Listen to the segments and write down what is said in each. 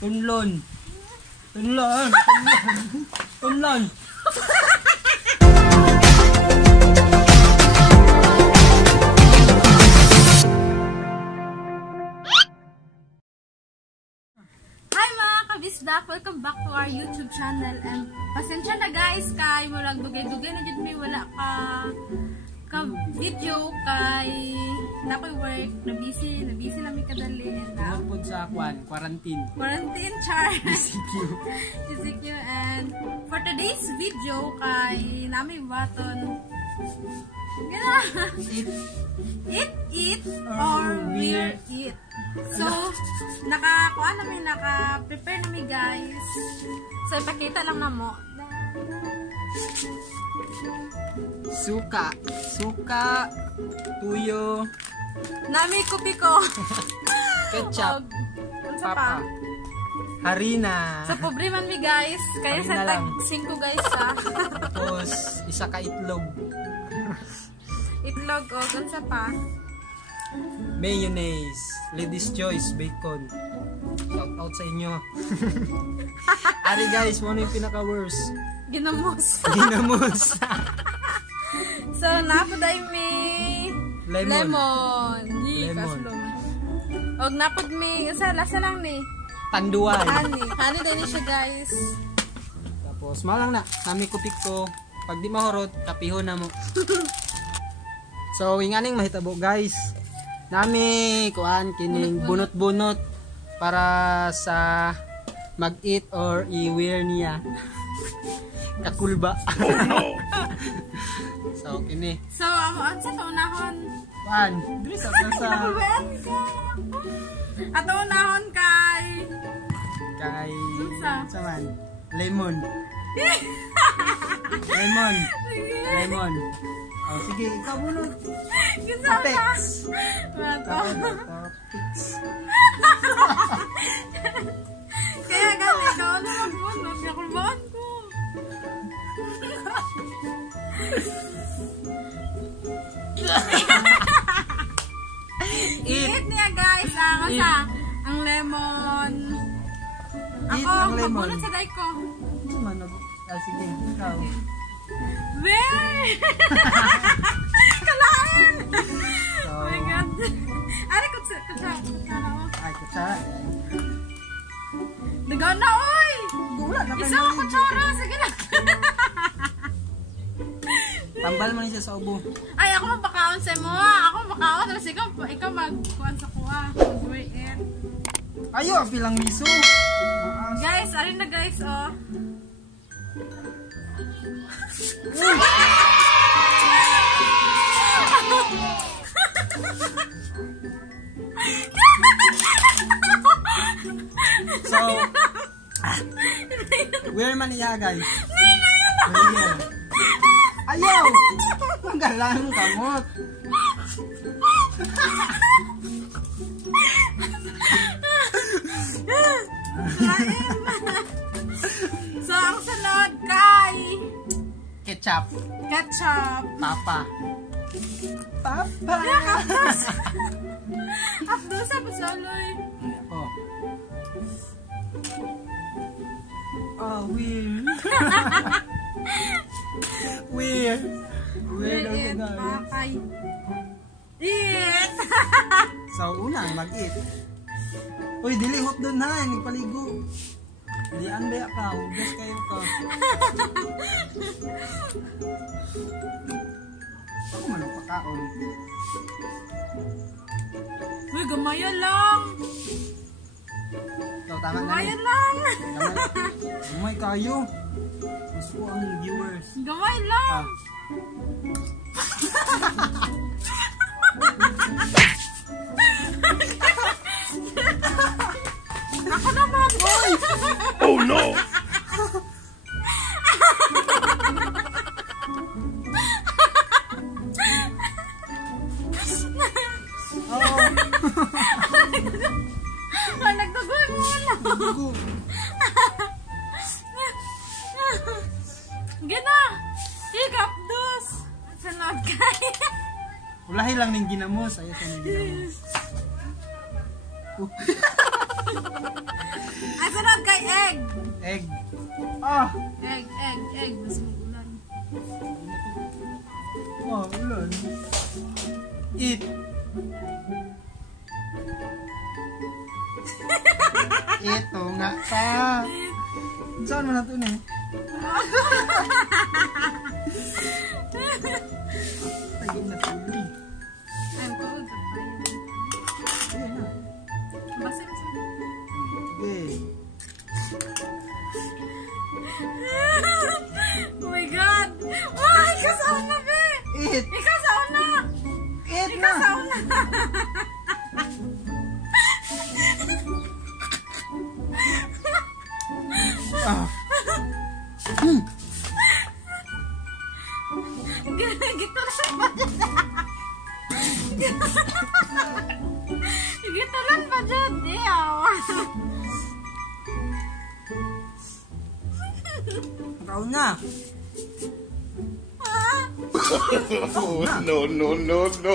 Tunlon. Tunlon. Tunlon. Kabisdak, welcome back to our YouTube channel. And pasensya na guys kay wala dugay-dugay na jud mi wala ka video kay nakoy work na busy lang mi kadali and Pud sa quarantine char ECQ. And for today's video kay nami baton eat or we're eat. So, naka-prepare namin guys. So, ipakita lang na mo. Suka, tuyo, Nami kupiko. ketchup, Papa. harina. So, pobre man mi guys. Kaya sa Harina tag lang. 5 guys ha. Tapos, isa ka itlog. Itlog o, gansa pa. Mayonnaise, ladies choice, bacon. Shout out sa inyo. Ari guys, mo yung pinaka-worst. Ginamos. Ginamos. So, napoday mi Lemon. Lemon. Og napod mi, lasa lang ni. Tanduan. Honey din siya guys. Tapos, malang na. Nami kupik ko. Pag di mahurot, kapiho na mo. So, inganing mahitabo guys. Nami kuan kining bunot-bunot para sa mag-eat or i-wear niya. Kakulba. So, kini. So, ang sa unahon. Kuan, diri sa Ato unahon kay sa man. Lemon. Lemon. Oh, sige, ikaw muna. Apex. Kaya gali, ikaw na magbunod. Nakulbaan ko. Eat niya guys. Ang lemon. Ako, magbunod sa day ko. Sige, ikaw. Very! Kalain! Oh my god. Ari, kutsara. Ay, kutsara. Dagan na, oy! Isa ka kutsara. Sige na. Tambal mo niya sa ubo. Ay, ako mabakaon sa mo. Ako mabakaon. Tapos ikaw magkuhan sa kuha. Mag-weigh in. Ayo, pilang miso. Guys, arin na guys, oh. So, where man iya guys? Ayaw! Tanggalan mo kamot. So, ang sunod kay Ketchup. Papa. After sa pasaloy. Oh, weird. Weird. Eat. Bakay. Eat. So, unang mag-eat. Uy, dili hot doon ha. Nagpaligo. Diyan ba ka? Hugas kayo ka. Ako man ang pakaon. Uy, gamayan lang. Ikaw, tama na Gamayan lang. Gamay kayo. Gusto ko ang viewers. Gamay lang. Ako naman. Oh no! Nagtugoy mo na. Gina. Higap dos. Sunod kay. Ulahi lang ning ginamos. Ayaw sa ning ginamos. Asa sunod kay egg. Egg. Ah! Egg. Mas magulan. Oh, ulan. Eat. Ito nga pa. Saan mo na ito eh? Tagin na tuloy. I'm cold. Ayan na. Basta na siya. Okay. Oh my God! Ay, kasaon na, be! Eat. Ikasaon na! Eat na. Ikasaon na! Ah. Gitulan pa dyan, diyaw. Ikaw na. Oh, no, no, no, no.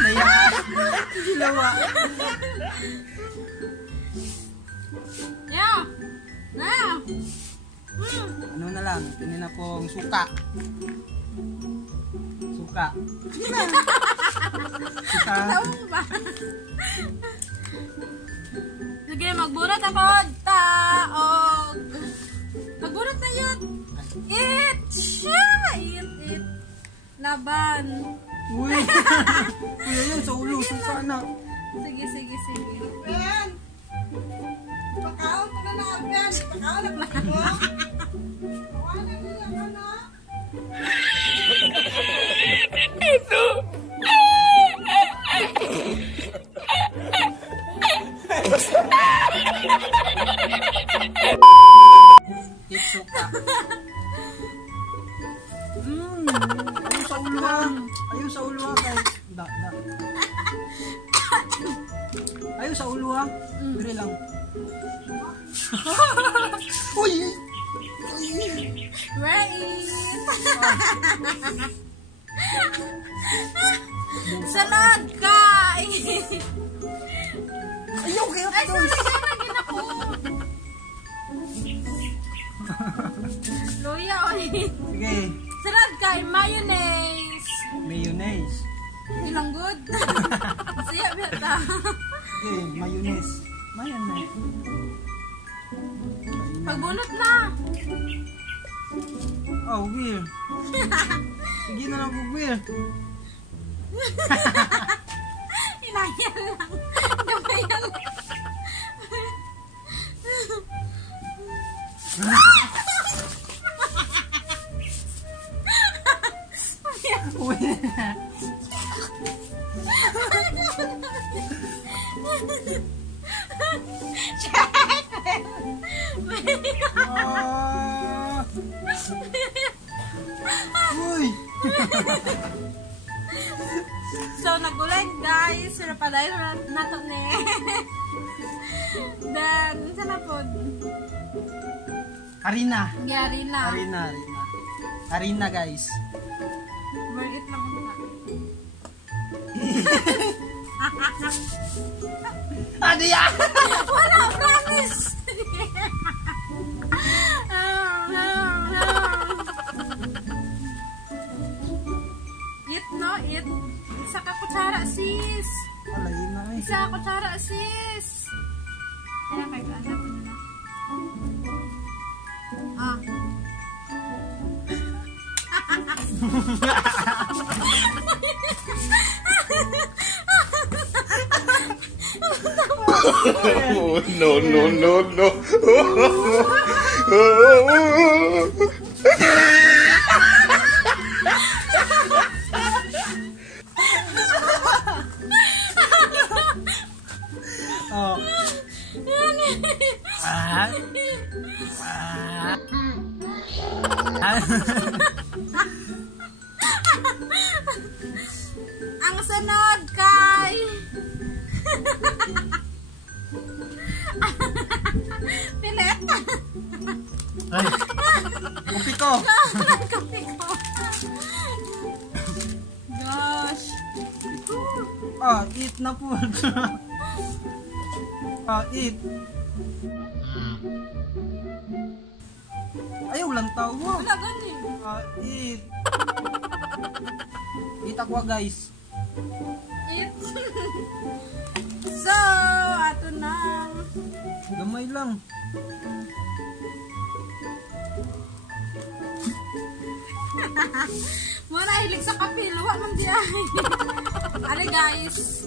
Naya. Gilawa. Yeah. Na. Ano na lang, pinin na pong suka. Suka. Suka. Taong ba? Sige, magbunot ako. Taog. Magbunot na yun. Eat. Siya. Eat. Laban. Uy. Kuya yun sa ulo. Suka na. Sige. Ben! Pakaon ko na na, Ben! Pakaon na pala mo! Kawanan nila ka na! Eat suka. Ayaw sa ulo ha. Ayaw sa ulo ha. Da. Ayaw sa ulo ha. Biri lang. Uy! Right. Salad ka. Ayaw kayo. Ay, sorry. Lagyan ako. Luya, oy. Sige. Salad ka. Mayonnaise. Mayonnaise. Ilang good? Siya, beta. Okay, mayonnaise. Mayonnaise. Pagbunot na. Oh, weird. Sige na lang po, weird. Inayan lang. Gamayan lang. Weird. Ah. Uy. So, nagulat guys. Pero pala na to ne. Then, sana po. Harina. Yari na. Harina, guys. Worth it lang na. Ano yan? Wala, promise! Eat, no? Eat. Isa ka kutsara, sis. Alay na eh. Isa kutsara, sis. Kaya kayo, anak ko na. Ah. Oh, no, no, no, no. Oh. Ah. Ang sunod kay Pilit. Ay. Kupi ko. Kapi ko. Gosh. Eat na po. Eat. Ayaw lang tawa. Wala gani. Eat. Eat ako guys. Eat. So, ato na. Gamay lang. Muna hilig sa kapil. Huwag man diyahin. Ale guys.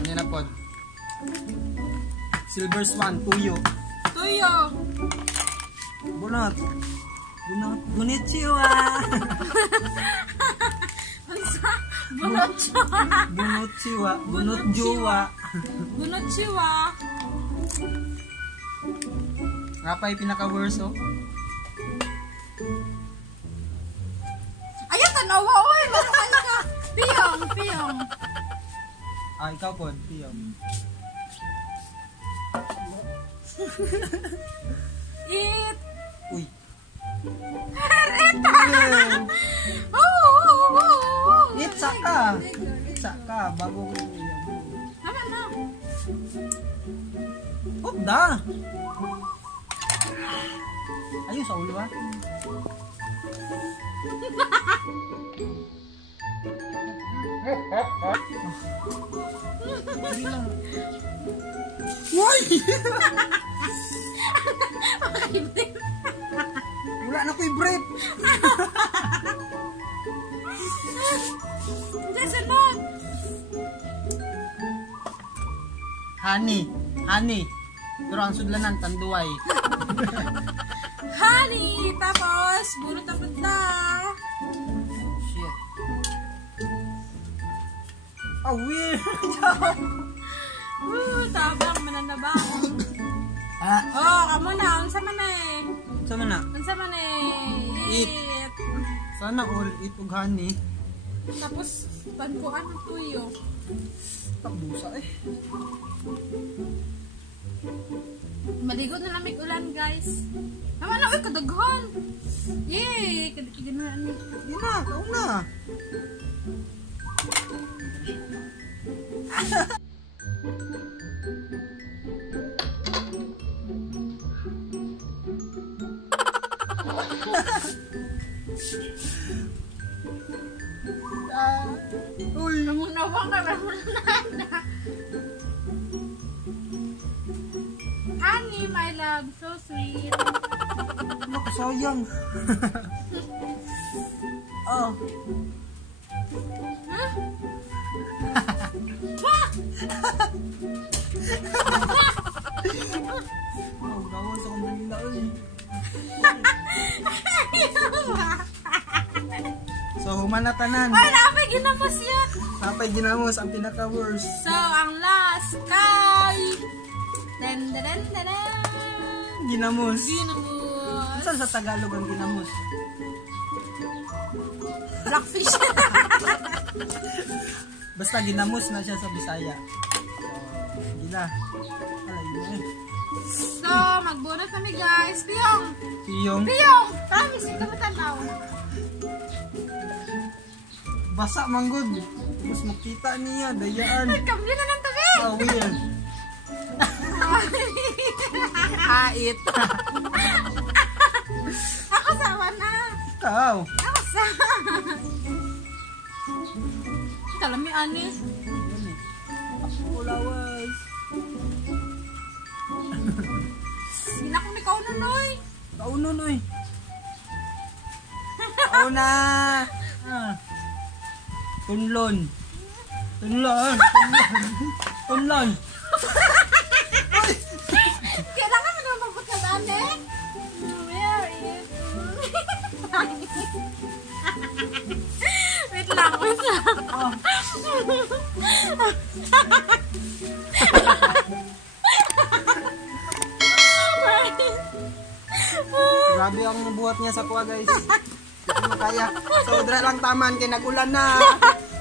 Ano na po? Silver Swan, tuyo. Tuyo. Bunot. Bunitchiwa. Bunotchiwa. Bunotchiwa. Bunotjuwa. Bunotchiwa. Nga pa yung pinaka-worst, oh. Ayun, tanawa. Uy, marukan ka. Piyong, piyong. Ikaw po, piyong. Eat. Uy. Rita. Eat saka. Eat saka. Bago ko yung Tama na. da. Ayun sa ulo, ha? Hindi lang. Why? Wala na ko i-break. Jason, Honey. Honey. Pero ang sudlanan, tanduay. honey. Tapos, bunot na punta. Shit. Oh, weird. Tabang, mananabang. Oh, kamo na. Unsa man eh. Sama na. Unsa man eh. Eat. Sana all eat ug honey. Tapos, pankuan ng tuyo. Tabusa eh. Maligo na lamig ulan, guys. Tama na, uy, kadaghan. Yay! Kadaghan na. Hindi na, kau na. Uy, namunawang ka, namunawang. Honey, my love, so sweet. Sayang. Oh. Huh? Oh, gawan sa kong dalila eh. So, human na tanan. Ay, napay ginamos yan. Napay ginamos ang pinaka-worst. So, ang last kay... Dan, dan, dan, dan, dan. Ginamos. Ginamos. Saan sa Tagalog ang ginamos? Blackfish. Basta ginamos na siya sa Bisaya. So, gila. Alay mo eh. So, magbunot kami guys. Piyong. Piyong. Piyong. Promise, ikaw matanaw. Basa manggod. Tapos makita niya. Dayaan. Kambyo na ng tabi. Oh, weird. Hait. Ako sawa na. Ikaw. Ako sawa. Kalami anis. Pulawas. Sinakong ikaw na, Noy. Kauno, Noy. Kauna. Tunlon. Tunlon. Tunlon. Kailangan mo naman magpagkadaan eh. Where is... Wait lang, wait lang. Oh. Grabe ang nabuhat niya sa kuha, guys. Hindi mo kaya. So, dra lang taman kay nagulan na.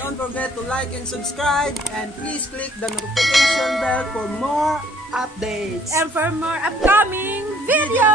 Don't forget to like and subscribe. And please click the notification bell for more updates. And for more upcoming videos.